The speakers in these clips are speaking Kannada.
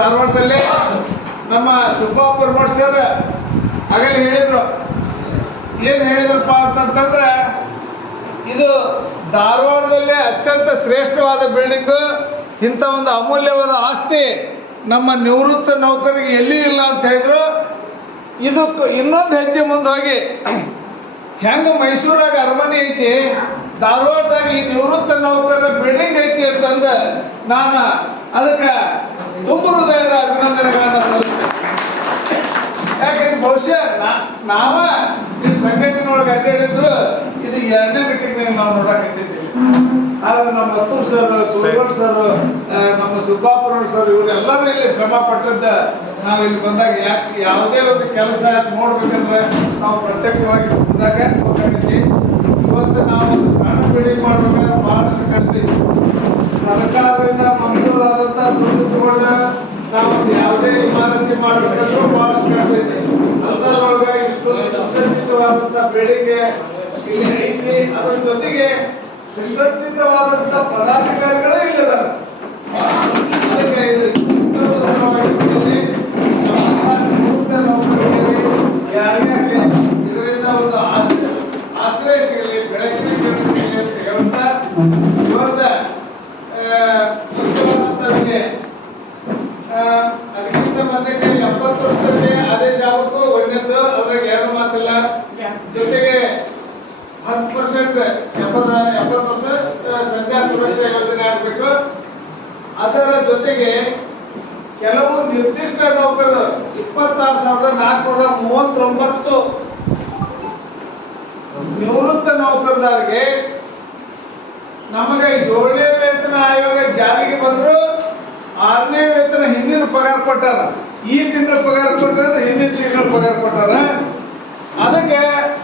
ಧಾರವಾಡದಲ್ಲಿ ನಮ್ಮ ಸುಬ್ಬಾಪುರ್ ಮಾಡಿಸಿದ್ರೆ ಹಾಗೆಲ್ಲ ಹೇಳಿದ್ರು. ಏನು ಹೇಳಿದ್ರಪ್ಪ ಅಂತಂತಂದ್ರೆ, ಇದು ಧಾರವಾಡದಲ್ಲೇ ಅತ್ಯಂತ ಶ್ರೇಷ್ಠವಾದ ಬಿಲ್ಡಿಂಗು, ಇಂಥ ಒಂದು ಅಮೂಲ್ಯವಾದ ಆಸ್ತಿ ನಮ್ಮ ನಿವೃತ್ತ ನೌಕರಿಗೆ ಎಲ್ಲಿ ಇಲ್ಲ ಅಂತ ಹೇಳಿದ್ರು. ಇದಕ್ಕೆ ಇನ್ನೊಂದು ಹೆಜ್ಜೆ ಮುಂದೆ ಹೋಗಿ. ಹೆಂಗೆ ಮೈಸೂರಾಗ ಅರಮನೆ ಐತಿ, ಧಾರವಾಡದಾಗ ಈ ನಿವೃತ್ತ ನೌಕರರ ಬಿಲ್ಡಿಂಗ್ ಐತಿ ಅಂತಂದು ನಾನು ಅದಕ್ಕೆ ತುಂಬ ಯಾಕಂದ್ರೆ ಬಹುಶಃ ನಾವ ಈ ಸಂಘಟನೆಯೊಳಗೆ ಅಡ್ಡಾಡಿದ್ರು ಇದು ಎರಡನೇ ಮೀಟಿಂಗ್ ನಾವು ನೋಡಕತ್ತಿದ್ದೀವಿ ಆದ್ರೆ ನಮ್ಮ ಹತ್ತೂರ್ ಸರ್ ಸುಲ್ವರ್ ಸರ್ ನಮ್ಮ ಸುಬ್ಬಾಪುರ ಸರ್ ಇವರೆಲ್ಲರೂ ಇಲ್ಲಿ ಶ್ರಮ ಪಟ್ಟದ್ದ ನಾವು ಇಲ್ಲಿ ಬಂದಾಗ ಯಾಕೆ ಯಾವುದೇ ಒಂದು ಕೆಲಸ ನೋಡ್ಬೇಕಂದ್ರೆ ನಾವು ಪ್ರತ್ಯಕ್ಷವಾಗಿ ಬಂದಾಗ ಗೊತ್ತಾಗೈತಿ. ಇವತ್ತು ನಾವು ಒಂದು ಸಣ್ಣ ಬಿಲ್ಡಿಂಗ್ ಮಾಡ್ಬೇಕಾದ್ರೆ ಬಹಳಷ್ಟು ಕಷ್ಟ ಸರ್ಕಾರದಿಂದ ಮಂಜೂರಾದಂತ ದುಡ್ಡು ತಗೊಂಡು ನಾವು ಯಾವುದೇ ಇಮಾರತಿ ಮಾಡ್ಬೇಕಂದ್ರೂ ಬಹಳಷ್ಟು ಕಷ್ಟ ಇದೆ ಅಂತದ್ರೊಳಗೆ ಇಷ್ಟೊಂದು ಸುಸಜ್ಜಿತವಾದಂತ ಬಿಲ್ಡಿಂಗ್ ಇಲ್ಲಿ ಐತಿ ಅದರ ಜೊತೆಗೆ ಸುಸಜ್ಜಿತವಾದಂತ ಪದಾಧಿಕಾರಿಗಳೇ ಇಲ್ಲಿದ್ದಾರೆ. ಅದಕ್ಕೆ ಇದರಿಂದ ಒಂದು ಆಶ್ರಯ ಆಶ್ರಯ ಸಿಗಲಿ ಅಂತ ಅದಕ್ಕಿಂತ ಮೊದಲಕ್ಕೆ ಎಪ್ಪತ್ತು ವರ್ಷಕ್ಕೆ ಆದೇಶ ಆಗಬೇಕು. ಜೊತೆಗೆ ಹತ್ತು ಪರ್ಸೆಂಟ್ ಎಪ್ಪತ್ತ, ಎಪ್ಪತ್ತು ಸಂಧ್ಯಾ ಸುರಕ್ಷಾ ಯೋಜನೆ ಆಗಬೇಕು. ಅದರ ಜೊತೆಗೆ ಕೆಲವು ನಿರ್ದಿಷ್ಟ ನೌಕರರು ಇಪ್ಪತ್ತಾರು ಸಾವಿರದ ನಾಲ್ಕುನೂರ ಮೂವತ್ತೊಂಬತ್ತು ನಿವೃತ್ತ ನೌಕರದಾರಿಗೆ ನಮಗೆ ಏಳನೇ ವೇತನ ಆಯೋಗ ಜಾರಿಗೆ ಬಂದ್ರು, ಆರನೇ ವೇತನ ಹಿಂದಿನ ಪಗಾರ ಕೊಟ್ಟಾರ. ಈ ತಿಂಗಳ ಪಗಾರ ಕೊಟ್ಟಾರ, ಹಿಂದಿನ ತಿಂಗಳ ಪಗಾರ ಕೊಟ್ಟಾರ.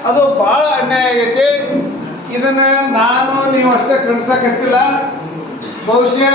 ಅದು ಬಹಳ ಅನ್ಯಾಯ ಆಗೈತಿ. ಇದನ್ನ ನಾನು ನೀವು ಅಷ್ಟೇ ಕಣ್ಸಕತ್ತಿಲ್ಲ ಬಹುಶಃ